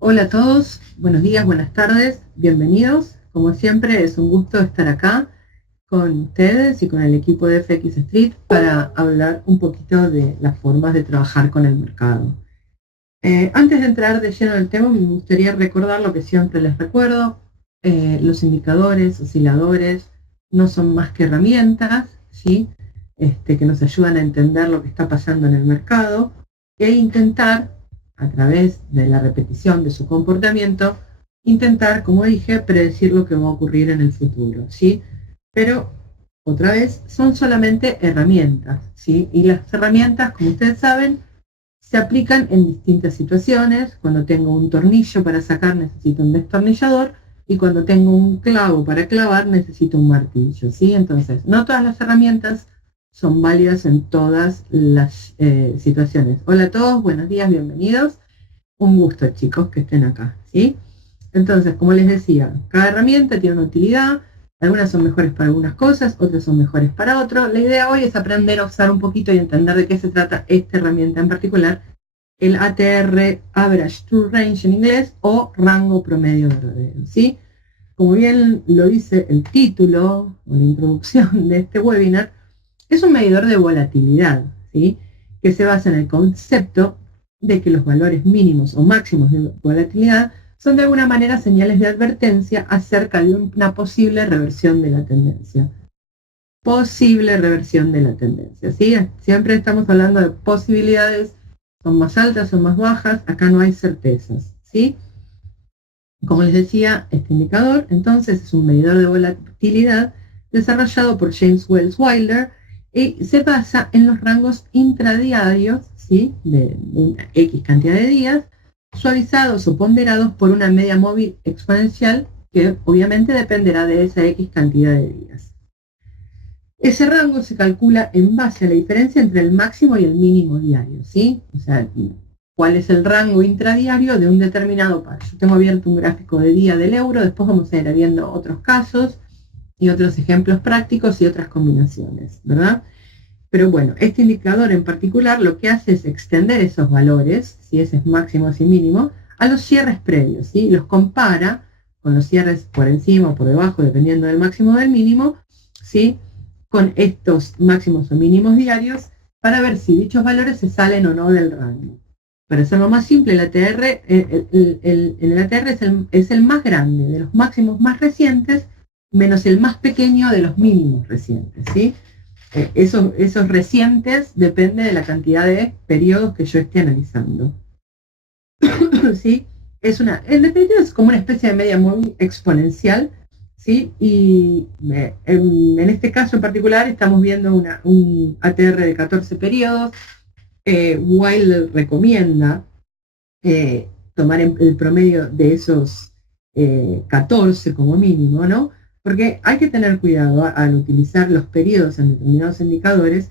Hola a todos, buenos días, buenas tardes, bienvenidos. Como siempre es un gusto estar acá con ustedes y con el equipo de FX Street para hablar un poquito de las formas de trabajar con el mercado. Antes de entrar de lleno en el tema, me gustaría recordar lo que siempre les recuerdo. Los indicadores, osciladores, no son más que herramientas, ¿sí? Que nos ayudan a entender lo que está pasando en el mercado e intentar, a través de la repetición de su comportamiento, intentar, como dije, predecir lo que va a ocurrir en el futuro, ¿sí? Pero, otra vez, son solamente herramientas, ¿sí? Y las herramientas, como ustedes saben, se aplican en distintas situaciones. Cuando tengo un tornillo para sacar necesito un destornillador y cuando tengo un clavo para clavar necesito un martillo, ¿sí? Entonces, no todas las herramientas son válidas en todas las situaciones. Hola a todos, buenos días, bienvenidos. Un gusto, chicos, que estén acá, ¿sí? Entonces, como les decía, cada herramienta tiene una utilidad, algunas son mejores para algunas cosas, otras son mejores para otro. La idea hoy es aprender a usar un poquito y entender de qué se trata esta herramienta en particular, el ATR, Average True Range en inglés, o rango promedio verdadero, ¿sí? Como bien lo dice el título o la introducción de este webinar, es un medidor de volatilidad, ¿sí? Que se basa en el concepto de que los valores mínimos o máximos de volatilidad son de alguna manera señales de advertencia acerca de una posible reversión de la tendencia. Posible reversión de la tendencia, ¿sí? Siempre estamos hablando de posibilidades, son más altas o más bajas, acá no hay certezas, ¿sí? Como les decía, este indicador entonces es un medidor de volatilidad desarrollado por James Wells Wilder y se basa en los rangos intradiarios, ¿sí? de una X cantidad de días, suavizados o ponderados por una media móvil exponencial que obviamente dependerá de esa X cantidad de días. Ese rango se calcula en base a la diferencia entre el máximo y el mínimo diario, ¿sí? O sea, cuál es el rango intradiario de un determinado par. Yo tengo abierto un gráfico de día del euro, después vamos a ir viendo otros casos y otros ejemplos prácticos y otras combinaciones, ¿verdad? Pero bueno, este indicador en particular lo que hace es extender esos valores, si ese es máximo y mínimo, a los cierres previos, ¿sí? Los compara con los cierres por encima o por debajo, dependiendo del máximo o del mínimo, ¿sí? Con estos máximos o mínimos diarios para ver si dichos valores se salen o no del rango. Para hacerlo más simple, el ATR, el ATR es el más grande de los máximos más recientes menos el más pequeño de los mínimos recientes, ¿sí? Esos recientes depende de la cantidad de periodos que yo esté analizando. ¿Sí? En definitiva es como una especie de media móvil exponencial, ¿sí? Y en este caso en particular estamos viendo un ATR de 14 periodos. Wilder recomienda tomar el promedio de esos 14 como mínimo, ¿no? Porque hay que tener cuidado al utilizar los periodos en determinados indicadores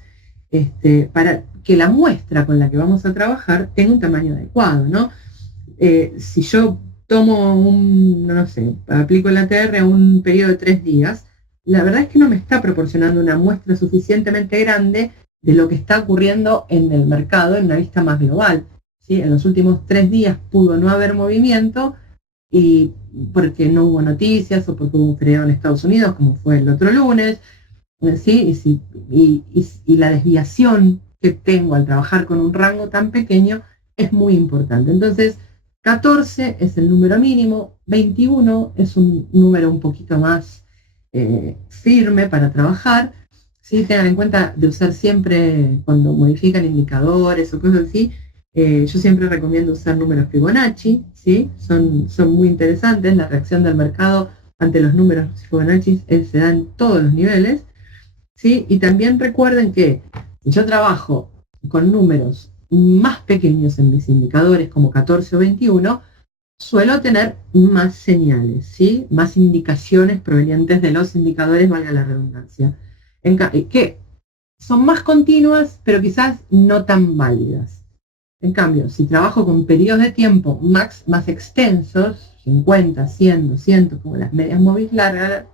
para que la muestra con la que vamos a trabajar tenga un tamaño adecuado, ¿no? Si yo tomo no sé, aplico el ATR a un periodo de 3 días, la verdad es que no me está proporcionando una muestra suficientemente grande de lo que está ocurriendo en el mercado en una vista más global. ¿Sí? En los últimos 3 días pudo no haber movimiento y porque no hubo noticias o porque hubo un feriado en Estados Unidos, como fue el otro lunes, ¿sí? Y la desviación que tengo al trabajar con un rango tan pequeño es muy importante. Entonces, 14 es el número mínimo, 21 es un número un poquito más firme para trabajar. ¿Sí? Tengan en cuenta de usar siempre, cuando modifican indicadores o cosas así, yo siempre recomiendo usar números Fibonacci, ¿sí? Son muy interesantes, la reacción del mercado ante los números Fibonacci se da en todos los niveles, ¿sí? Y también recuerden que si yo trabajo con números más pequeños en mis indicadores, como 14 o 21, suelo tener más señales, ¿sí? Más indicaciones provenientes de los indicadores, valga la redundancia, que son más continuas, pero quizás no tan válidas. En cambio, si trabajo con periodos de tiempo más extensos, 50, 100, 200, como las medias móviles largas,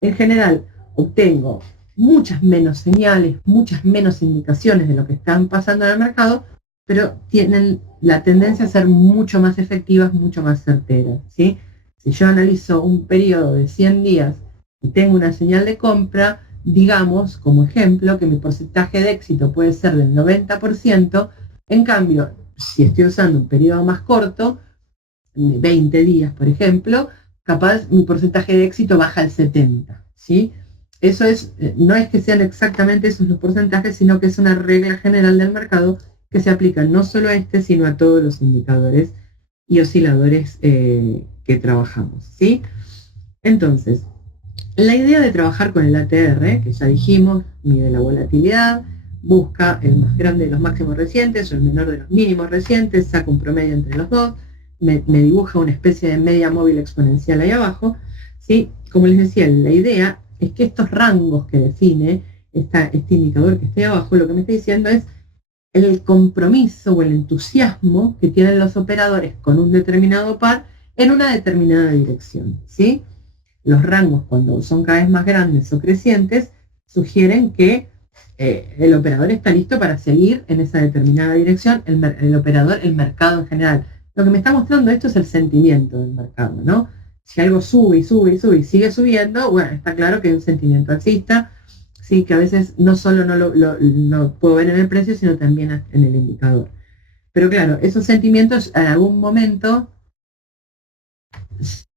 en general obtengo muchas menos señales, muchas menos indicaciones de lo que están pasando en el mercado, pero tienen la tendencia a ser mucho más efectivas, mucho más certeras, ¿sí? Si yo analizo un periodo de 100 días y tengo una señal de compra, digamos, como ejemplo, que mi porcentaje de éxito puede ser del 90%, en cambio, si estoy usando un periodo más corto, 20 días, por ejemplo, capaz mi porcentaje de éxito baja al 70%, ¿sí? Eso es, no es que sean exactamente esos los porcentajes, sino que es una regla general del mercado que se aplica no solo a este, sino a todos los indicadores y osciladores que trabajamos, ¿sí? Entonces, la idea de trabajar con el ATR, que ya dijimos, mide la volatilidad, busca el más grande de los máximos recientes o el menor de los mínimos recientes, saca un promedio entre los dos, me dibuja una especie de media móvil exponencial ahí abajo, ¿sí? Como les decía, la idea es que estos rangos que define este indicador que está ahí abajo, lo que me está diciendo es el compromiso o el entusiasmo que tienen los operadores con un determinado par en una determinada dirección, ¿sí? Los rangos, cuando son cada vez más grandes o crecientes, sugieren que el operador está listo para seguir en esa determinada dirección, el operador, el mercado en general. Lo que me está mostrando esto es el sentimiento del mercado, ¿no? Si algo sube y sube y sube y sigue subiendo, bueno, está claro que hay un sentimiento alcista, sí, que a veces no solo no lo puedo ver en el precio, sino también en el indicador. Pero claro, esos sentimientos en algún momento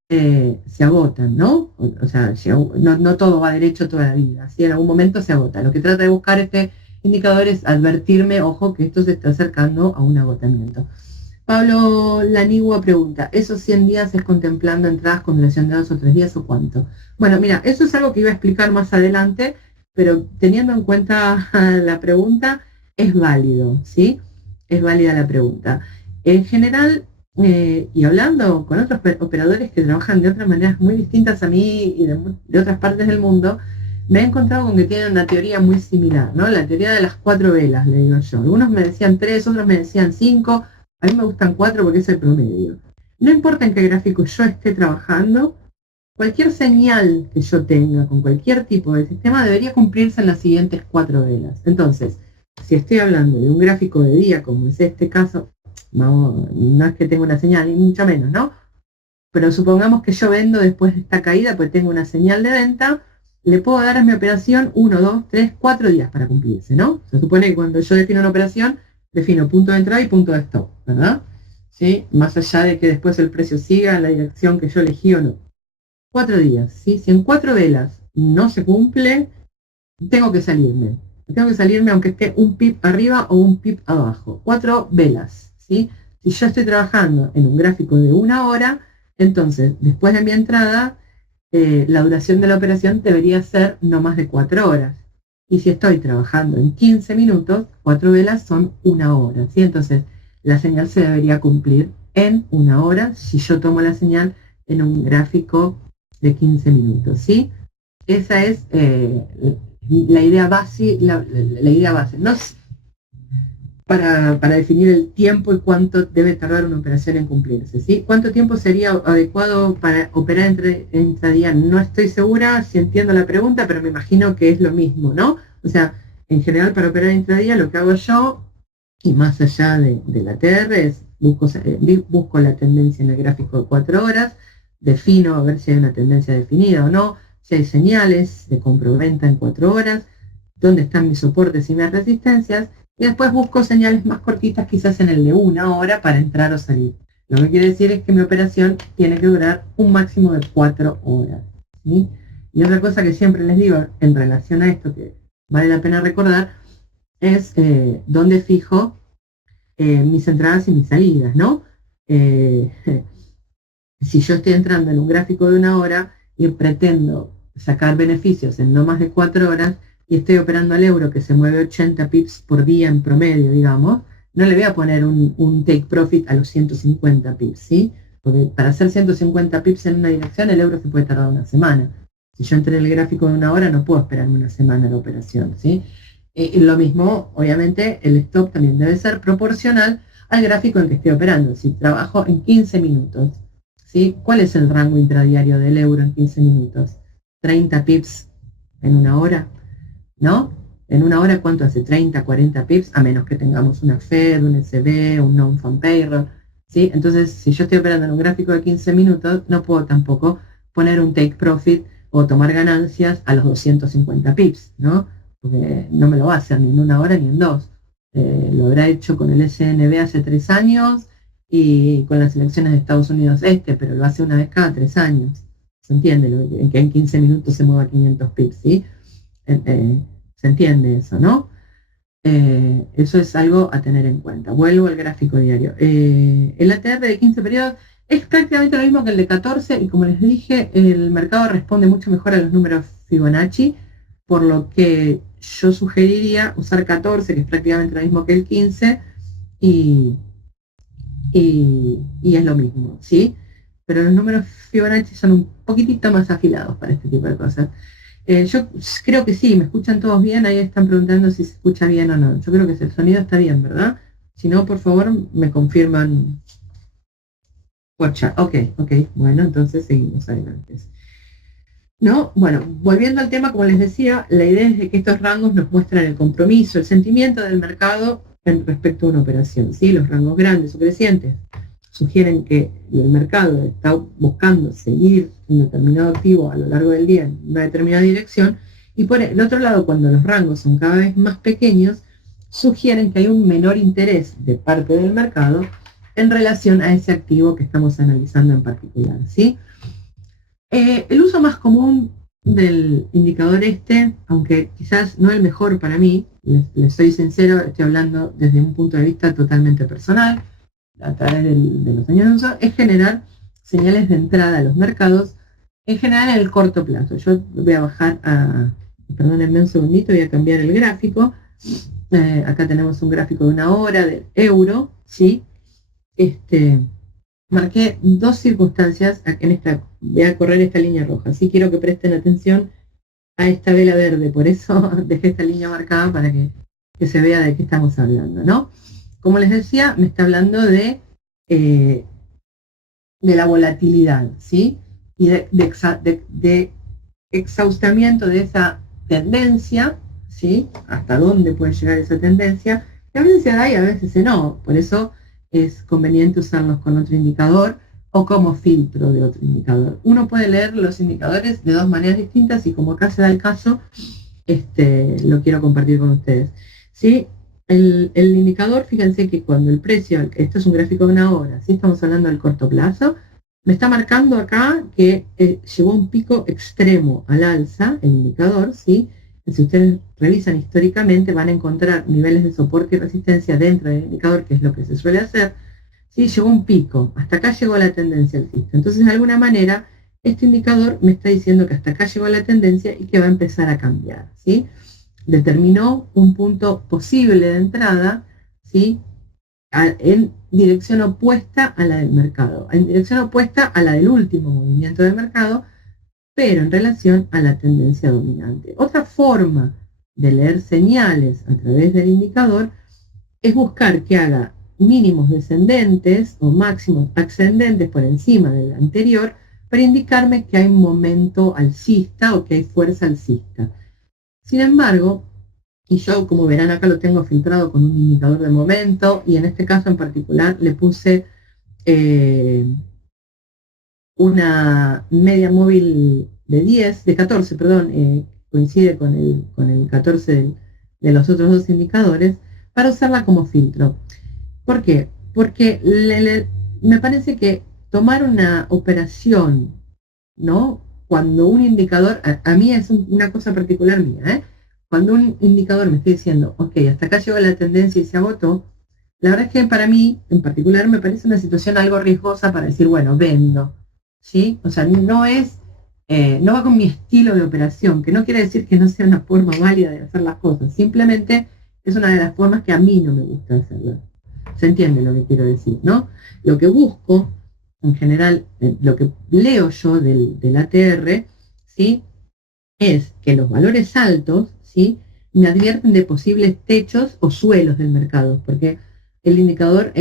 se agotan, ¿no? O sea, no todo va derecho toda la vida, ¿sí? En algún momento se agota. Lo que trata de buscar este indicador es advertirme, ojo, que esto se está acercando a un agotamiento. Pablo Lanigua pregunta, ¿esos 100 días es contemplando entradas con duración de 2 o 3 días o cuánto? Bueno, mira, eso es algo que iba a explicar más adelante, pero teniendo en cuenta la pregunta, es válido, ¿sí? Es válida la pregunta. En general, y hablando con otros operadores que trabajan de otras maneras muy distintas a mí y de otras partes del mundo, me he encontrado con que tienen una teoría muy similar, ¿no? La teoría de las 4 velas, le digo yo. Algunos me decían 3, otros me decían 5, a mí me gustan 4 porque es el promedio. No importa en qué gráfico yo esté trabajando, cualquier señal que yo tenga con cualquier tipo de sistema debería cumplirse en las siguientes 4 velas. Entonces, si estoy hablando de un gráfico de día, como es este caso, no es que tenga una señal, ni mucho menos, ¿no? Pero supongamos que yo vendo después de esta caída, pues tengo una señal de venta, le puedo dar a mi operación 1, 2, 3, 4 días para cumplirse, ¿no? Se supone que cuando yo defino una operación, defino punto de entrada y punto de stop, ¿verdad? ¿Sí? Más allá de que después el precio siga en la dirección que yo elegí o no. 4 días, ¿sí? Si en 4 velas no se cumple, tengo que salirme. Tengo que salirme aunque esté un pip arriba o un pip abajo. 4 velas, ¿sí? Si yo estoy trabajando en un gráfico de 1 hora, entonces, después de mi entrada, la duración de la operación debería ser no más de 4 horas. Y si estoy trabajando en 15 minutos, 4 velas son 1 hora, ¿sí? Entonces, la señal se debería cumplir en 1 hora si yo tomo la señal en un gráfico de 15 minutos, ¿sí? Esa es la idea base, la idea base. No es para definir el tiempo y cuánto debe tardar una operación en cumplirse, ¿sí? ¿Cuánto tiempo sería adecuado para operar intradía? No estoy segura si entiendo la pregunta, pero me imagino que es lo mismo, ¿no? O sea, en general para operar intradía lo que hago yo, y más allá de la TR, es busco la tendencia en el gráfico de 4 horas, defino a ver si hay una tendencia definida o no, si hay señales de compra-venta en 4 horas, dónde están mis soportes y mis resistencias, y después busco señales más cortitas, quizás en el de 1 hora, para entrar o salir. Lo que quiere decir es que mi operación tiene que durar un máximo de 4 horas, ¿sí? Y otra cosa que siempre les digo en relación a esto, que vale la pena recordar, es dónde fijo mis entradas y mis salidas, ¿no? Eh, si yo estoy entrando en un gráfico de 1 hora y pretendo sacar beneficios en no más de 4 horas y estoy operando al euro que se mueve 80 pips por día en promedio, digamos, no le voy a poner un take profit a los 150 pips, ¿sí? Porque para hacer 150 pips en una dirección el euro se puede tardar una semana. Si yo entré en el gráfico de 1 hora no puedo esperar una semana la operación, ¿sí? Lo mismo, obviamente, el stop también debe ser proporcional al gráfico en que estoy operando. Si trabajo en 15 minutos, ¿sí? ¿Cuál es el rango intradiario del euro en 15 minutos? 30 pips en 1 hora, ¿no? en una hora, ¿cuánto hace? 30, 40 pips, a menos que tengamos una Fed, un ECB, un non-farm payroll, ¿sí? Entonces, si yo estoy operando en un gráfico de 15 minutos, no puedo tampoco poner un take profit o tomar ganancias a los 250 pips, ¿no? Porque no me lo va a hacer ni en una hora ni en dos. Lo habrá hecho con el SNB hace 3 años y con las elecciones de Estados Unidos pero lo hace una vez cada 3 años. ¿Se entiende? Que en 15 minutos se mueva 500 pips, ¿sí? Se entiende eso, ¿no? Eso es algo a tener en cuenta. Vuelvo al gráfico diario. El ATR de 15 periodos es prácticamente lo mismo que el de 14 y como les dije, el mercado responde mucho mejor a los números Fibonacci, por lo que yo sugeriría usar 14, que es prácticamente lo mismo que el 15, y es lo mismo, ¿sí? Pero los números Fibonacci son un poquitito más afilados para este tipo de cosas. Yo creo que sí, me escuchan todos bien, ahí están preguntando si se escucha bien o no. Yo creo que el sonido está bien, ¿verdad? Si no, por favor, me confirman por chat. Ok, bueno, entonces seguimos adelante. ¿No? Bueno, volviendo al tema, como les decía, la idea es de que estos rangos nos muestran el compromiso, el sentimiento del mercado en respecto a una operación, ¿sí? Los rangos grandes o crecientes sugieren que el mercado está buscando seguir un determinado activo a lo largo del día en una determinada dirección, y por el otro lado, cuando los rangos son cada vez más pequeños, sugieren que hay un menor interés de parte del mercado en relación a ese activo que estamos analizando en particular, ¿sí? El uso más común del indicador aunque quizás no el mejor para mí, les soy sincero, estoy hablando desde un punto de vista totalmente personal, a través de los años de uso, es generar señales de entrada a los mercados, en general en el corto plazo. Yo voy a bajar perdónenme un segundito, voy a cambiar el gráfico. Acá tenemos un gráfico de una hora del euro, ¿sí? Marqué dos circunstancias en esta, voy a correr esta línea roja, sí quiero que presten atención a esta vela verde, por eso dejé esta línea marcada para que se vea de qué estamos hablando, ¿no? Como les decía, me está hablando de la volatilidad, ¿sí? Y de exhaustamiento de esa tendencia, ¿sí? Hasta dónde puede llegar esa tendencia, que a veces se da y a veces se no, por eso es conveniente usarlos con otro indicador o como filtro de otro indicador. Uno puede leer los indicadores de dos maneras distintas y como acá se da el caso, lo quiero compartir con ustedes. ¿Sí? El indicador, fíjense que cuando el precio, esto es un gráfico de una hora, ¿sí? Estamos hablando del corto plazo, me está marcando acá que llegó a un pico extremo al alza, el indicador, ¿sí? Si ustedes revisan históricamente van a encontrar niveles de soporte y resistencia dentro del indicador, que es lo que se suele hacer, ¿sí? Llegó un pico, hasta acá llegó la tendencia alcista. Entonces, de alguna manera, este indicador me está diciendo que hasta acá llegó la tendencia y que va a empezar a cambiar, ¿sí? Determinó un punto posible de entrada, ¿sí? En dirección opuesta a la del mercado, en dirección opuesta a la del último movimiento del mercado, pero en relación a la tendencia dominante. Otra forma de leer señales a través del indicador es buscar que haga mínimos descendentes o máximos ascendentes por encima del anterior para indicarme que hay un momento alcista o que hay fuerza alcista. Sin embargo, y yo como verán acá lo tengo filtrado con un indicador de momento y en este caso en particular le puse una media móvil de 14, perdón, coincide con el 14 de los otros dos indicadores, para usarla como filtro. ¿Por qué? Porque me parece que tomar una operación, ¿no? Cuando un indicador, a mí es una cosa particular mía, cuando un indicador me está diciendo, ok, hasta acá llegó la tendencia y se agotó, la verdad es que para mí, en particular, me parece una situación algo riesgosa para decir, bueno, vendo, ¿sí? O sea, no va con mi estilo de operación, que no quiere decir que no sea una forma válida de hacer las cosas, simplemente es una de las formas que a mí no me gusta hacerlas. ¿Se entiende lo que quiero decir, no? Lo que busco, en general, lo que leo yo del ATR, ¿sí? Es que los valores altos, ¿sí? Me advierten de posibles techos o suelos del mercado, porque el indicador,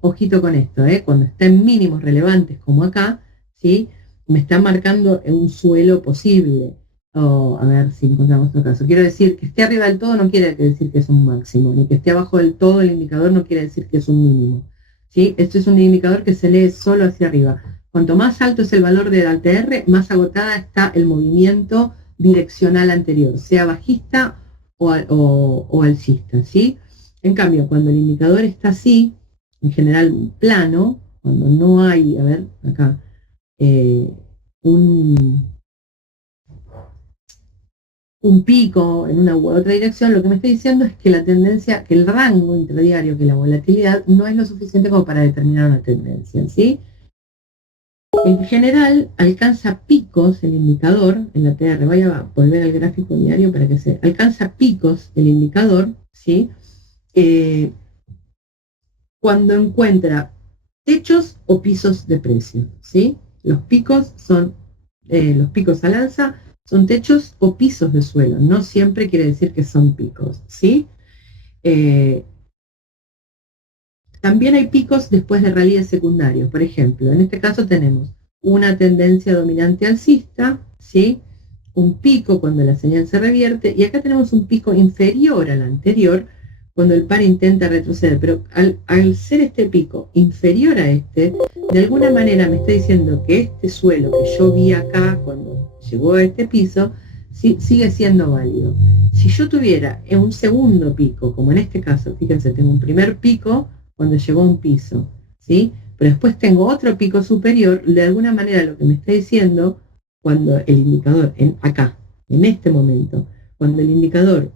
ojito con esto, cuando está en mínimos relevantes como acá, ¿sí? Me está marcando un suelo posible. O a ver si encontramos otro caso. Quiero decir, que esté arriba del todo no quiere decir que es un máximo, ni que esté abajo del todo el indicador no quiere decir que es un mínimo. ¿Sí? Esto es un indicador que se lee solo hacia arriba. Cuanto más alto es el valor del ATR, más agotada está el movimiento direccional anterior, sea bajista o alcista. ¿Sí? En cambio, cuando el indicador está así, en general plano, cuando no hay, a ver, acá, un pico en una u otra dirección, lo que me está diciendo es que la tendencia, que el rango intradiario, que la volatilidad no es lo suficiente como para determinar una tendencia, ¿sí? En general, alcanza picos el indicador, en la TR, voy a volver al gráfico diario para que se... Alcanza picos el indicador, ¿sí? Cuando encuentra techos o pisos de precio, ¿sí? Los picos son, los picos al alza son techos o pisos de suelo, no siempre quiere decir que son picos, ¿sí? Eh, También hay picos después de rallies secundarios, por ejemplo, en este caso tenemos una tendencia dominante alcista, ¿sí? Un pico cuando la señal se revierte, y acá tenemos un pico inferior al anterior cuando el par intenta retroceder, pero al ser este pico inferior a este, de alguna manera me está diciendo que este suelo que yo vi acá cuando llegó a este piso, sí, sigue siendo válido. Si yo tuviera un segundo pico, como en este caso, fíjense, tengo un primer pico cuando llegó a un piso, ¿sí? Pero después tengo otro pico superior, de alguna manera lo que me está diciendo, cuando el indicador, acá, en este momento, cuando el indicador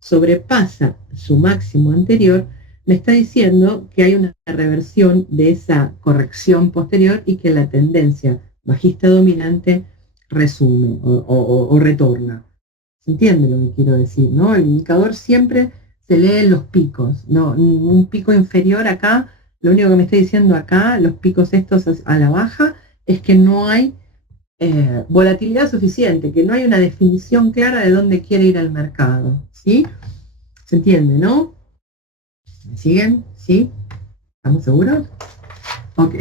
sobrepasa su máximo anterior, me está diciendo que hay una reversión de esa corrección posterior y que la tendencia bajista dominante resume o retorna. ¿Se entiende lo que quiero decir? ¿No? El indicador siempre se lee en los picos, no un pico inferior acá, lo único que me está diciendo acá, los picos estos a la baja, es que no hay volatilidad suficiente, que no hay una definición clara de dónde quiere ir el mercado. ¿Sí? ¿Se entiende, no? ¿Me siguen? ¿Sí? ¿Estamos seguros? Ok.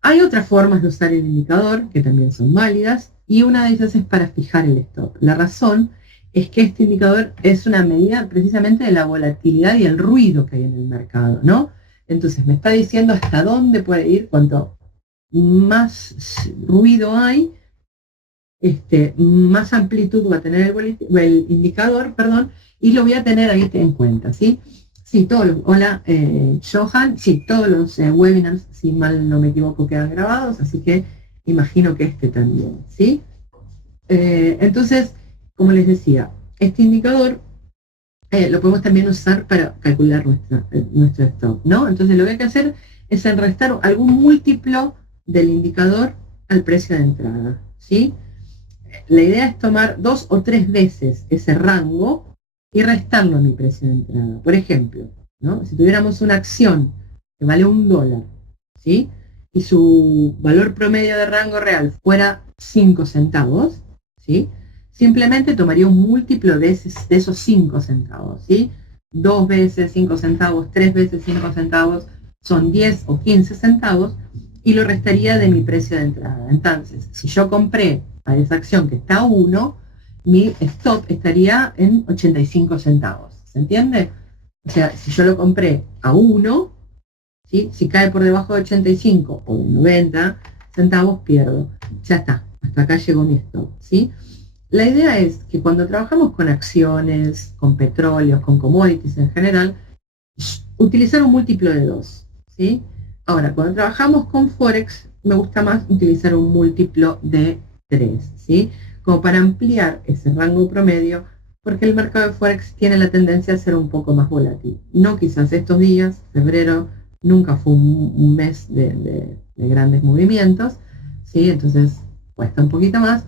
Hay otras formas de usar el indicador que también son válidas y una de ellas es para fijar el stop. La razón es que este indicador es una medida precisamente de la volatilidad y el ruido que hay en el mercado, ¿no? Entonces me está diciendo hasta dónde puede ir, cuanto más ruido hay, más amplitud va a tener el indicador, perdón, y lo voy a tener ahí en cuenta, ¿sí? Sí, hola, Johan, sí, todos los webinars, si mal no me equivoco, quedan grabados, así que imagino que este también, ¿sí? Entonces, como les decía, este indicador lo podemos también usar para calcular nuestro stop, ¿no? Entonces lo que hay que hacer es restar algún múltiplo del indicador al precio de entrada, ¿sí? La idea es tomar 2 o 3 veces ese rango y restarlo a mi precio de entrada. Por ejemplo, ¿no? Si tuviéramos una acción que vale $1, ¿sí? Y su valor promedio de rango real fuera 5 centavos, ¿sí? Simplemente tomaría un múltiplo de esos 5 centavos, ¿sí? 2 veces 5 centavos, 3 veces 5 centavos, son 10 o 15 centavos, y lo restaría de mi precio de entrada. Entonces, si yo compré a esa acción que está a 1, mi stop estaría en 85 centavos. ¿Se entiende? O sea, si yo lo compré a 1, ¿sí? Si cae por debajo de 85 o de 90 centavos, pierdo. Ya está, hasta acá llegó mi stop. ¿Sí? La idea es que cuando trabajamos con acciones, con petróleos, con commodities en general, utilizar un múltiplo de 2. ¿Sí? Ahora, cuando trabajamos con Forex, me gusta más utilizar un múltiplo de 3, ¿sí? Como para ampliar ese rango promedio, porque el mercado de Forex tiene la tendencia a ser un poco más volátil. No quizás estos días, febrero nunca fue un mes de grandes movimientos, ¿sí? Entonces cuesta un poquito más,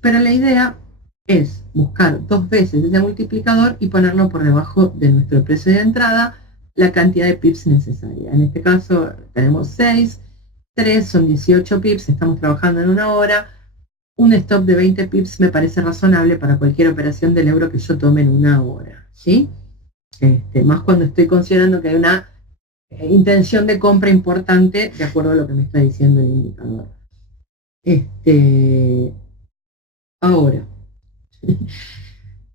pero la idea es buscar 2 veces ese multiplicador y ponerlo por debajo de nuestro precio de entrada, la cantidad de pips necesaria. En este caso tenemos 6, 3 son 18 pips, estamos trabajando en una hora. Un stop de 20 pips me parece razonable para cualquier operación del euro que yo tome en una hora, ¿sí? Más cuando estoy considerando que hay una intención de compra importante de acuerdo a lo que me está diciendo el indicador. Ahora,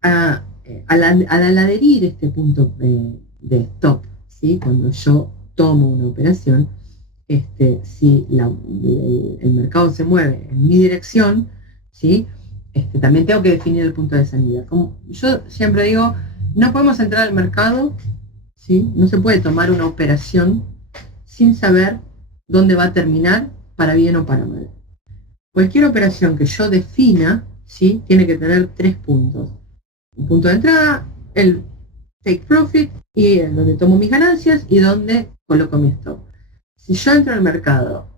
al adherir este punto de stop, ¿sí? Cuando yo tomo una operación, si el mercado se mueve en mi dirección, ¿sí? También tengo que definir el punto de salida. Como yo siempre digo, no podemos entrar al mercado, ¿sí? No se puede tomar una operación sin saber dónde va a terminar, para bien o para mal. Cualquier operación que yo defina, ¿sí? Tiene que tener 3 puntos. Un punto de entrada, el take profit, y en donde tomo mis ganancias y donde coloco mi stop. Si yo entro al mercado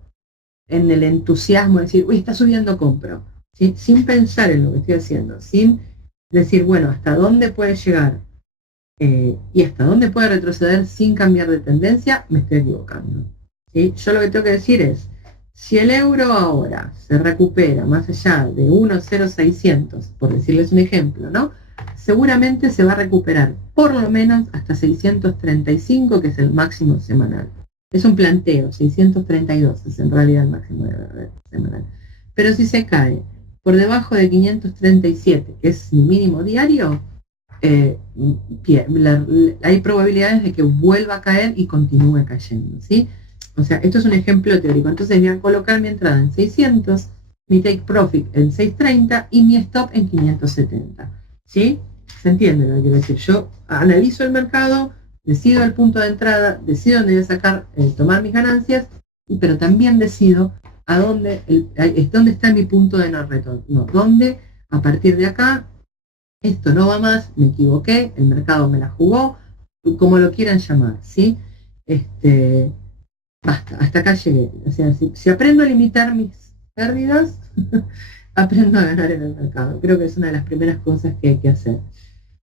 en el entusiasmo de decir, uy, está subiendo, compro, ¿sí? Sin pensar en lo que estoy haciendo, sin decir, bueno, hasta dónde puede llegar y hasta dónde puede retroceder sin cambiar de tendencia, me estoy equivocando. ¿Sí? Yo lo que tengo que decir es, si el euro ahora se recupera más allá de 1,0600, por decirles un ejemplo, ¿no? Seguramente se va a recuperar por lo menos hasta 635, que es el máximo semanal. Es un planteo, 632 es en realidad el máximo semanal. Pero si se cae por debajo de 537, que es mi mínimo diario, hay probabilidades de que vuelva a caer y continúe cayendo, ¿sí? O sea, esto es un ejemplo teórico. Entonces voy a colocar mi entrada en 600, mi take profit en 630 y mi stop en 570, ¿sí? ¿Se entiende lo que quiero decir? Yo analizo el mercado, decido el punto de entrada, decido dónde voy a sacar, tomar mis ganancias, pero también decido dónde está mi punto de no retorno, dónde a partir de acá esto no va más, me equivoqué, el mercado me la jugó, como lo quieran llamar, ¿sí? Basta, hasta acá llegué. O sea, si aprendo a limitar mis pérdidas, aprendo a ganar en el mercado. Creo que es una de las primeras cosas que hay que hacer.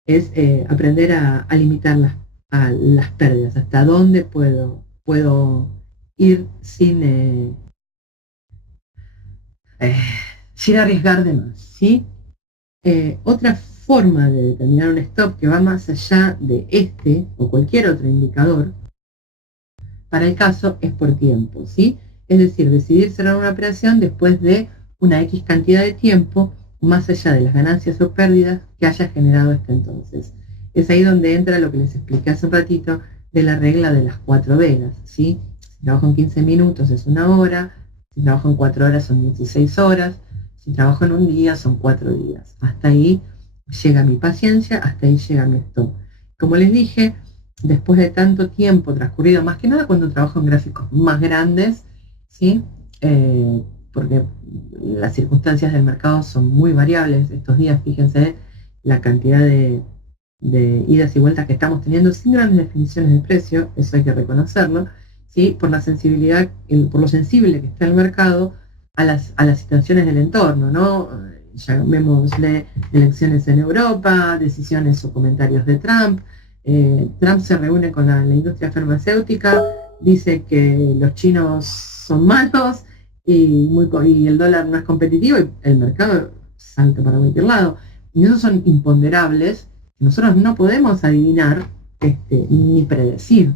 Es aprender a limitar a las pérdidas, hasta dónde puedo ir eh, sin arriesgar de más, ¿sí? Otra forma de determinar un stop que va más allá de este o cualquier otro indicador, para el caso, es por tiempo, ¿sí? Es decir, decidir cerrar una operación después de una X cantidad de tiempo, más allá de las ganancias o pérdidas que haya generado hasta entonces. Es ahí donde entra lo que les expliqué hace un ratito de la regla de las 4 velas, ¿sí? Si trabajo en 15 minutos es 1 hora, si trabajo en 4 horas son 16 horas, si trabajo en un día son 4 días. Hasta ahí llega mi paciencia, hasta ahí llega mi stop. Como les dije, después de tanto tiempo transcurrido, más que nada cuando trabajo en gráficos más grandes, ¿sí? Porque las circunstancias del mercado son muy variables. Estos días, fíjense la cantidad de idas y vueltas que estamos teniendo sin grandes definiciones de precio, eso hay que reconocerlo, ¿sí? Por la sensibilidad, por lo sensible que está el mercado a las situaciones del entorno, ¿no? Llamémosle elecciones en Europa, decisiones o comentarios de Trump. Trump se reúne con la industria farmacéutica, dice que los chinos son malos y el dólar no es competitivo y el mercado salta para cualquier lado. Y esos son imponderables que nosotros no podemos adivinar ni predecir,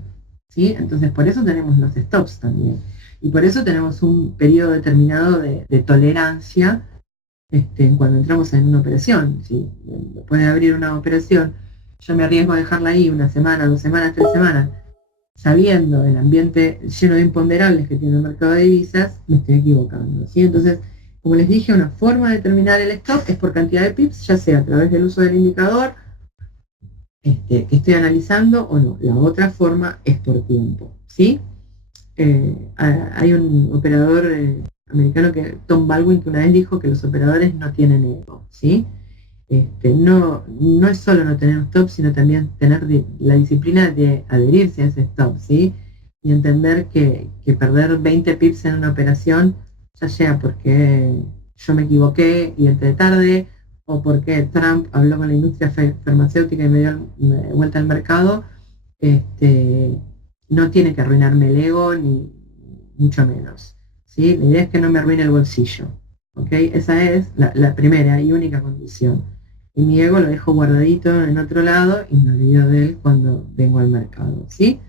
¿sí? Entonces por eso tenemos los stops también. Y por eso tenemos un periodo determinado de tolerancia cuando entramos en una operación. ¿Sí? Después de abrir una operación, yo me arriesgo a dejarla ahí 1 semana, 2 semanas, 3 semanas, sabiendo el ambiente lleno de imponderables que tiene el mercado de divisas, me estoy equivocando, ¿sí? Entonces, como les dije, una forma de determinar el stop es por cantidad de pips, ya sea a través del uso del indicador que estoy analizando o no. La otra forma es por tiempo, ¿sí? Hay un operador americano, Tom Baldwin, que una vez dijo que los operadores no tienen ego, ¿sí? No es solo no tener un stop, sino también tener la disciplina de adherirse a ese stop, ¿sí? Y entender que perder 20 pips en una operación, ya sea porque yo me equivoqué y entré tarde, o porque Trump habló con la industria farmacéutica y me dio vuelta al mercado, no tiene que arruinarme el ego, ni mucho menos, ¿sí? La idea es que no me arruine el bolsillo, ¿ok? Esa es la primera y única condición. Y mi ego lo dejo guardadito en otro lado y me olvido de él cuando vengo al mercado, ¿sí?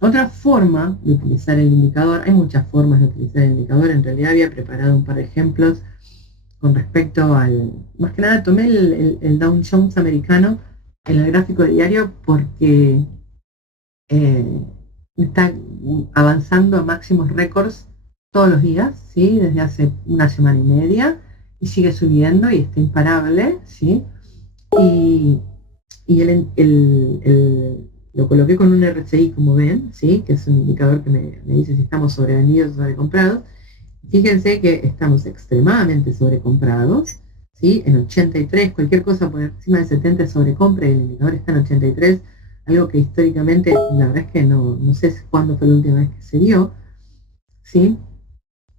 Otra forma de utilizar el indicador, hay muchas formas de utilizar el indicador, en realidad había preparado un par de ejemplos con respecto más que nada tomé el Dow Jones americano en el gráfico diario porque eh, está avanzando a máximos récords todos los días, ¿sí? Desde hace una semana y media, y sigue subiendo y está imparable, ¿sí? Y, y lo coloqué con un RSI, como ven, ¿sí? Que es un indicador que me dice si estamos sobrevendidos o sobrecomprados. Fíjense que estamos extremadamente sobrecomprados, ¿sí? En 83, cualquier cosa por encima de 70 es sobrecompra y el indicador está en 83, algo que históricamente, la verdad es que no sé cuándo fue la última vez que se dio, ¿sí?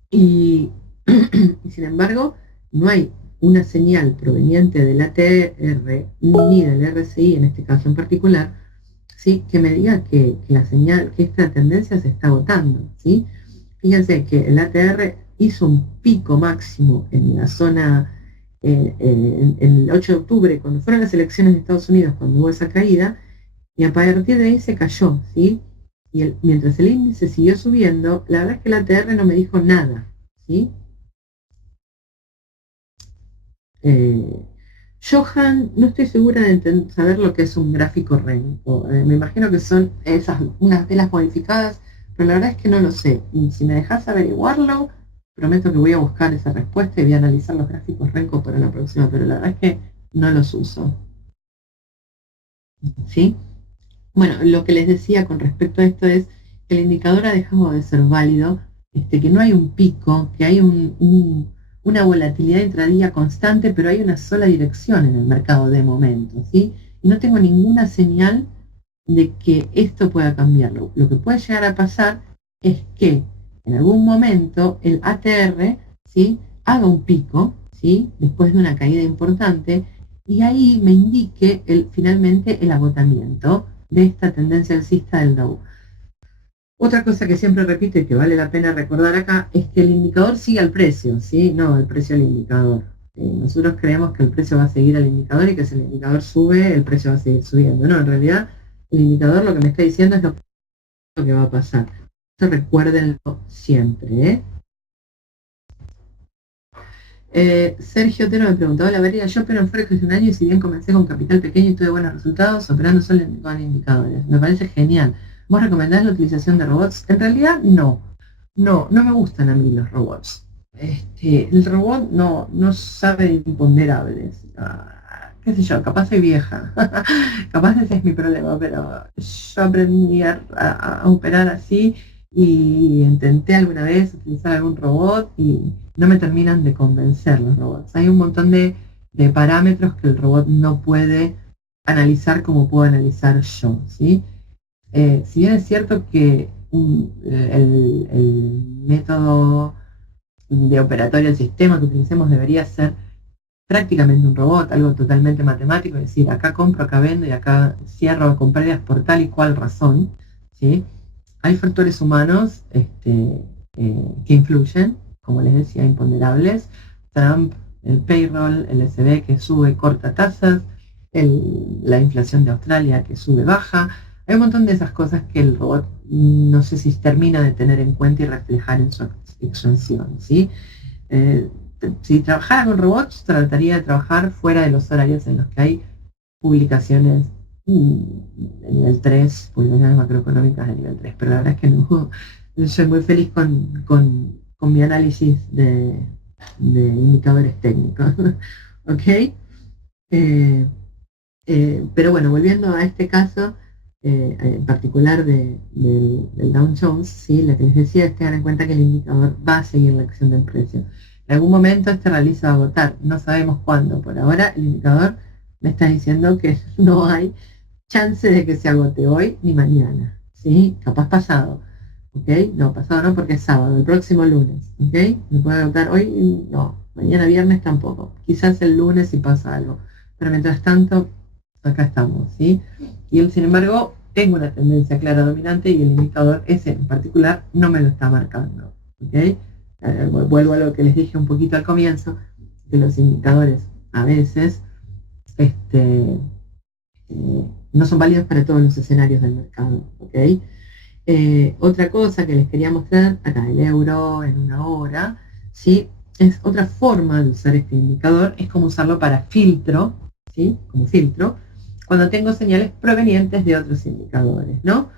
Y, y sin embargo, no hay una señal proveniente del ATR ni del RSI, en este caso en particular, ¿sí? Que me diga que la señal, que esta tendencia se está agotando, ¿sí? Fíjense que el ATR hizo un pico máximo en la zona, en el 8 de octubre, cuando fueron las elecciones de Estados Unidos, cuando hubo esa caída, y a partir de ahí se cayó, ¿sí? Y mientras el índice siguió subiendo, la verdad es que el ATR no me dijo nada, ¿sí? Eh, Johan, no estoy segura de saber lo que es un gráfico Renko. Me imagino que son esas, unas telas modificadas, pero la verdad es que no lo sé. Y si me dejas averiguarlo, prometo que voy a buscar esa respuesta y voy a analizar los gráficos Renko para la próxima, pero la verdad es que no los uso. ¿Sí? Bueno, lo que les decía con respecto a esto es que el indicador ha dejado de ser válido, que no hay un pico, que hay una volatilidad intradía constante, pero hay una sola dirección en el mercado de momento, ¿sí? Y no tengo ninguna señal de que esto pueda cambiarlo. Lo que puede llegar a pasar es que en algún momento el ATR, ¿sí? Haga un pico, ¿sí? Después de una caída importante, y ahí me indique finalmente el agotamiento de esta tendencia alcista del Dow. Otra cosa que siempre repito y que vale la pena recordar acá es que el indicador sigue al precio, ¿sí? No el precio al indicador. Nosotros creemos que el precio va a seguir al indicador y que si el indicador sube, el precio va a seguir subiendo. No, en realidad el indicador lo que me está diciendo es lo que va a pasar. Esto recuérdenlo siempre, ¿eh? Sergio Otero me preguntaba la vereda, yo opero en Forex hace un año y si bien comencé con capital pequeño y tuve buenos resultados, operando solo con indicadores. Me parece genial. ¿Vos recomendás la utilización de robots? En realidad no. No me gustan a mí los robots. El robot no sabe imponderables. Qué sé yo, capaz soy vieja. Capaz ese es mi problema, pero yo aprendí a operar así y intenté alguna vez utilizar algún robot y no me terminan de convencer los robots. Hay un montón de parámetros que el robot no puede analizar como puedo analizar yo, ¿sí? Si bien es cierto que el método de operatorio del sistema que utilicemos debería ser prácticamente un robot, algo totalmente matemático, es decir, acá compro, acá vendo y acá cierro con pérdidas por tal y cual razón, ¿sí? Hay factores humanos que influyen, como les decía, imponderables. Trump, el payroll, el SB que sube, corta tasas, la inflación de Australia que sube, baja. Hay un montón de esas cosas que el robot no sé si termina de tener en cuenta y reflejar en su extensión, ¿sí? Eh, si trabajara con robots, trataría de trabajar fuera de los horarios en los que hay publicaciones de nivel 3, publicaciones macroeconómicas de nivel 3, pero la verdad es que no, soy muy feliz con mi análisis de indicadores técnicos. ¿Ok? Eh, pero bueno, volviendo a este caso en particular del Dow Jones, ¿sí? Lo que les decía es tener en cuenta que el indicador va a seguir la acción del precio. En algún momento este realiza va a agotar, no sabemos cuándo. Por ahora el indicador me está diciendo que no hay chance de que se agote hoy ni mañana, ¿sí? Capaz pasado, ¿ok? No, pasado no porque es sábado, el próximo lunes, ¿ok? Me puede agotar hoy, no, mañana viernes tampoco, quizás el lunes si pasa algo, pero mientras tanto, acá estamos, ¿sí? Y él, sin embargo, tengo una tendencia clara dominante y el indicador ese en particular no me lo está marcando, ¿ok? Vuelvo a lo que les dije un poquito al comienzo, que los indicadores a veces, no son válidos para todos los escenarios del mercado, ¿ok? Otra cosa que les quería mostrar, acá el euro en una hora, ¿sí? es otra forma de usar este indicador, es como usarlo para filtro, ¿sí? Como filtro, cuando tengo señales provenientes de otros indicadores, ¿no?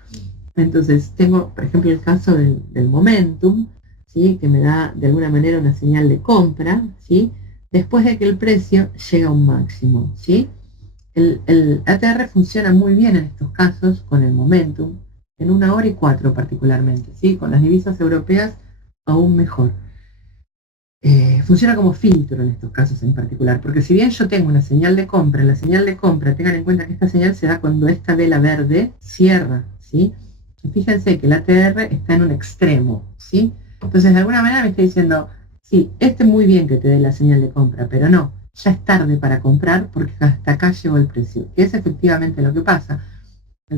Entonces tengo, por ejemplo, el caso del momentum, ¿sí? Que me da de alguna manera una señal de compra, ¿sí? Después de que el precio llega a un máximo, ¿sí? El ATR funciona muy bien en estos casos con el momentum, en 1 hora y 4 particularmente, ¿sí? Con las divisas europeas aún mejor. Funciona como filtro en estos casos en particular, porque si bien yo tengo una señal de compra, la señal de compra, tengan en cuenta que esta señal se da cuando esta vela verde cierra, ¿sí? Y fíjense que el ATR está en un extremo, ¿sí? Entonces de alguna manera me está diciendo, sí, es muy bien que te dé la señal de compra, pero no, ya es tarde para comprar porque hasta acá llegó el precio, que es efectivamente lo que pasa,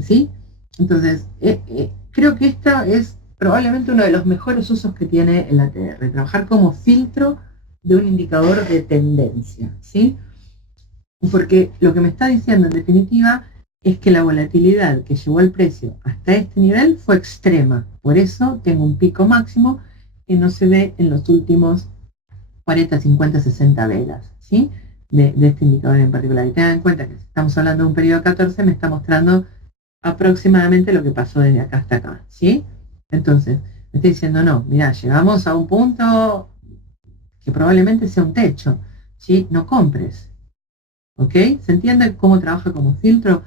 ¿sí? Entonces, creo que esta es probablemente uno de los mejores usos que tiene el ATR, trabajar como filtro de un indicador de tendencia, ¿sí? Porque lo que me está diciendo en definitiva es que la volatilidad que llevó el precio hasta este nivel fue extrema, por eso tengo un pico máximo que no se ve en los últimos 40, 50, 60 velas, ¿sí? De este indicador en particular. Y tengan en cuenta que si estamos hablando de un periodo 14, me está mostrando aproximadamente lo que pasó desde acá hasta acá, ¿sí? Entonces, me está diciendo, no, mira, llegamos a un punto que probablemente sea un techo, ¿sí? No compres, ¿ok? ¿Se entiende cómo trabaja como filtro?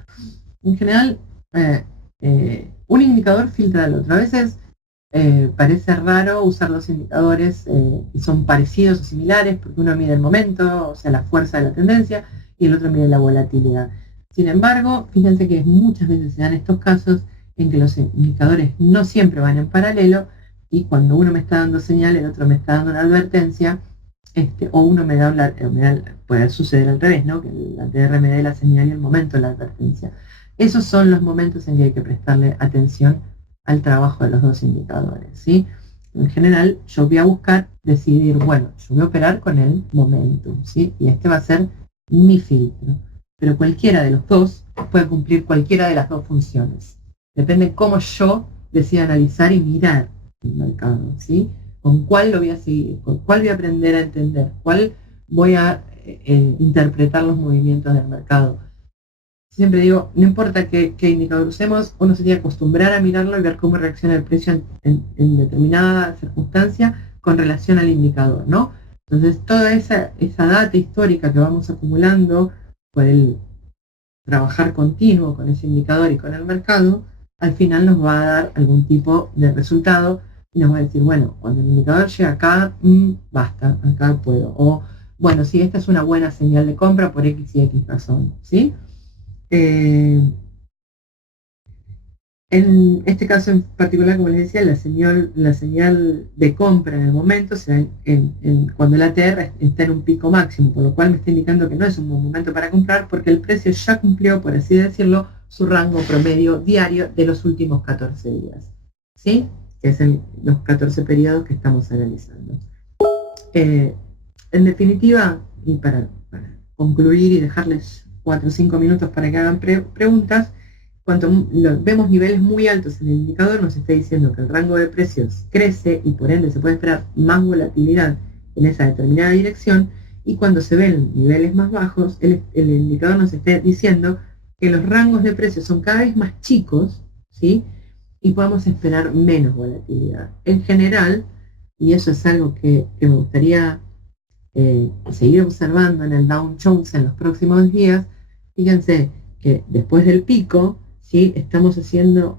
En general, eh, un indicador filtra al otro. A veces parece raro usar los indicadores que son parecidos o similares, porque uno mide el momento, o sea, la fuerza de la tendencia, y el otro mide la volatilidad. Sin embargo, fíjense que muchas veces se dan estos casos en que los indicadores no siempre van en paralelo, y cuando uno me está dando señal, el otro me está dando una advertencia, o uno puede suceder al revés, ¿no? Que la TR me dé la señal y el momento la advertencia. Esos son los momentos en que hay que prestarle atención al trabajo de los dos indicadores, ¿sí? En general, yo voy a buscar decidir, bueno, yo voy a operar con el momentum, ¿sí? Y este va a ser mi filtro. Pero cualquiera de los dos puede cumplir cualquiera de las dos funciones. Depende cómo yo decida analizar y mirar el mercado, ¿sí? Con cuál lo voy a seguir, con cuál voy a aprender a entender, cuál voy a interpretar los movimientos del mercado. Siempre digo, no importa qué indicador usemos, uno se tiene que acostumbrar a mirarlo y ver cómo reacciona el precio en determinada circunstancia con relación al indicador, ¿no? Entonces, toda esa data histórica que vamos acumulando por el trabajar continuo con ese indicador y con el mercado, al final nos va a dar algún tipo de resultado y nos va a decir, bueno, cuando el indicador llega acá, basta, acá puedo. O, bueno, sí, esta es una buena señal de compra por X y X razón, ¿sí? En este caso en particular, como les decía, la señal de compra en el momento se da cuando el ATR está en un pico máximo, por lo cual me está indicando que no es un buen momento para comprar porque el precio ya cumplió, por así decirlo, su rango promedio diario de los últimos 14 días, ¿sí? Que es los 14 periodos que estamos analizando. En definitiva, y para concluir y dejarles 4 o 5 minutos para que hagan preguntas, cuando vemos niveles muy altos en el indicador, nos está diciendo que el rango de precios crece y por ende se puede esperar más volatilidad en esa determinada dirección, y cuando se ven niveles más bajos, el indicador nos está diciendo que los rangos de precios son cada vez más chicos, ¿sí? Y podemos esperar menos volatilidad. En general, y eso es algo que me gustaría seguir observando en el Dow Jones en los próximos días, fíjense que después del pico, ¿sí? Estamos haciendo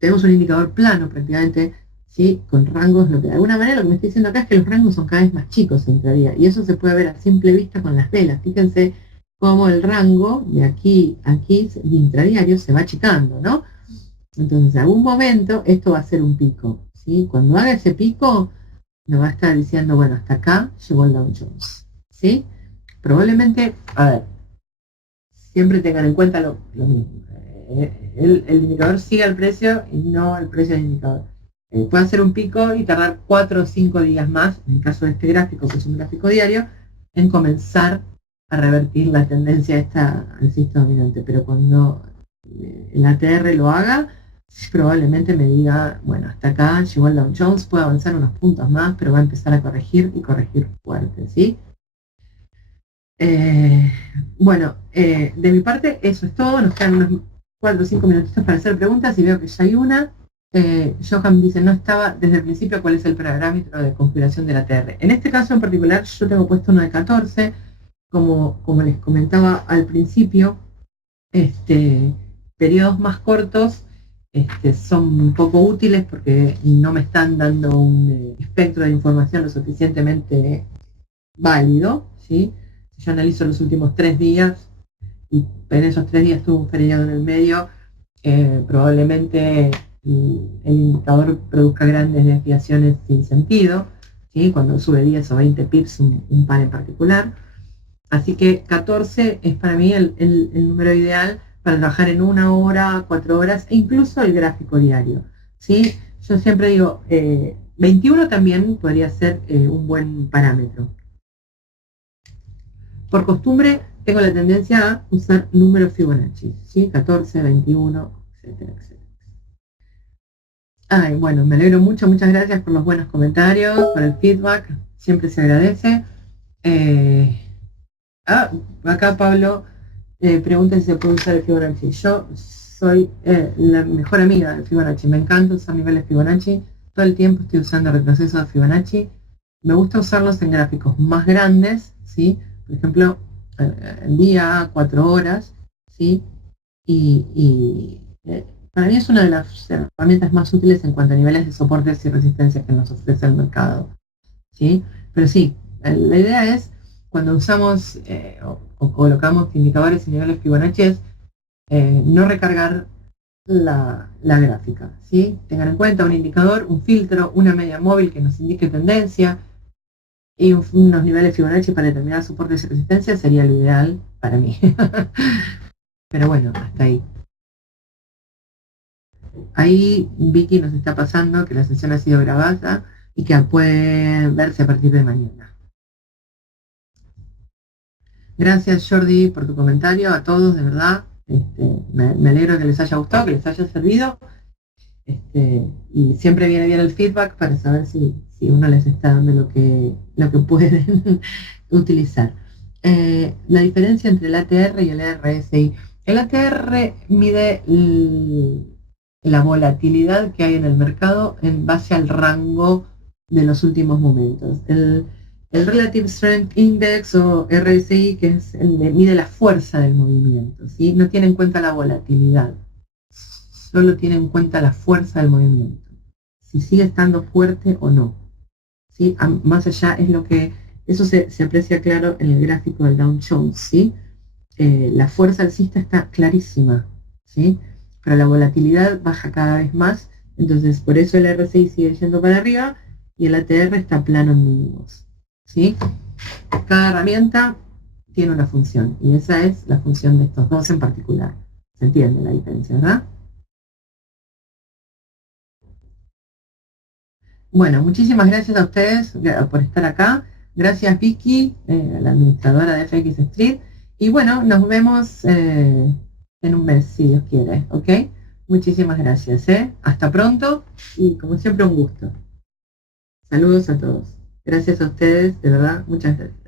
tenemos un indicador plano prácticamente, ¿sí? Con rangos, lo que de alguna manera lo que me estoy diciendo acá es que los rangos son cada vez más chicos en teoría, y eso se puede ver a simple vista con las velas. Fíjense cómo el rango de aquí a aquí intradiario se va achicando, ¿no? Entonces, en algún momento esto va a ser un pico, ¿sí? Cuando haga ese pico, nos va a estar diciendo, bueno, hasta acá llegó el Dow Jones, ¿sí? Probablemente, a ver, siempre tengan en cuenta lo mismo. El indicador sigue el precio y no el precio del indicador. Puede hacer un pico y tardar 4 o 5 días más, en el caso de este gráfico, que es un gráfico diario, en comenzar a revertir la tendencia esta alcista dominante. Pero cuando el ATR lo haga, probablemente me diga, bueno, hasta acá llegó el Dow Jones, puede avanzar unos puntos más, pero va a empezar a corregir y corregir fuerte, ¿sí? Eh, bueno, de mi parte eso es todo, nos quedan unos 4 o 5 minutitos para hacer preguntas y veo que ya hay una. Johan dice, no estaba desde el principio cuál es el parámetro de configuración de la TR. En este caso en particular yo tengo puesto uno de 14, como les comentaba al principio, periodos más cortos son un poco útiles porque no me están dando un espectro de información lo suficientemente válido, ¿sí? Si yo analizo los últimos 3 días y en esos 3 días tuvo un feriado en el medio, probablemente el indicador produzca grandes desviaciones sin sentido, ¿sí? Cuando sube 10 o 20 pips un par en particular. Así que 14 es para mí el número ideal para trabajar en 1 hora, 4 horas e incluso el gráfico diario, ¿sí? Yo siempre digo, 21 también podría ser un buen parámetro. Por costumbre, tengo la tendencia a usar números Fibonacci, ¿sí? 14, 21, etcétera, etcétera. Ay, bueno, me alegro mucho, muchas gracias por los buenos comentarios, por el feedback, siempre se agradece. Acá Pablo pregunta si se puede usar el Fibonacci. Yo soy la mejor amiga del Fibonacci, me encanta usar niveles Fibonacci, todo el tiempo estoy usando retrocesos de Fibonacci. Me gusta usarlos en gráficos más grandes, ¿sí? Por ejemplo, el día, 4 horas, ¿sí? Para mí es una de las herramientas más útiles en cuanto a niveles de soportes y resistencias que nos ofrece el mercado, ¿sí? Pero sí, la idea es cuando usamos o colocamos indicadores y niveles Fibonacci, no recargar la gráfica, ¿sí? Tengan en cuenta un indicador, un filtro, una media móvil que nos indique tendencia y unos niveles Fibonacci para determinar soportes y resistencias sería lo ideal para mí. Pero bueno, hasta ahí. Ahí Vicky nos está pasando que la sesión ha sido grabada y que puede verse a partir de mañana. Gracias Jordi por tu comentario, a todos de verdad. Me alegro que les haya gustado, que les haya servido. Y siempre viene bien el feedback para saber si uno les está dando lo que pueden utilizar. La diferencia entre el ATR y el RSI. El ATR mide la volatilidad que hay en el mercado en base al rango de los últimos momentos. El Relative Strength Index o RSI, que mide la fuerza del movimiento, ¿sí? No tiene en cuenta la volatilidad, solo tiene en cuenta la fuerza del movimiento, si sigue estando fuerte o no, ¿sí? Más allá es eso se aprecia claro en el gráfico del Dow Jones, ¿sí? La fuerza alcista está clarísima, ¿sí? Pero la volatilidad baja cada vez más, entonces por eso el RSI sigue yendo para arriba y el ATR está plano en mínimos, ¿sí? Cada herramienta tiene una función y esa es la función de estos dos en particular. ¿Se entiende la diferencia, verdad? Bueno, muchísimas gracias a ustedes por estar acá. Gracias Vicky, la administradora de FX Street. Y bueno, nos vemos en un mes, si Dios quiere, ¿ok? Muchísimas gracias, ¿eh? Hasta pronto y como siempre un gusto. Saludos a todos. Gracias a ustedes, de verdad, muchas gracias.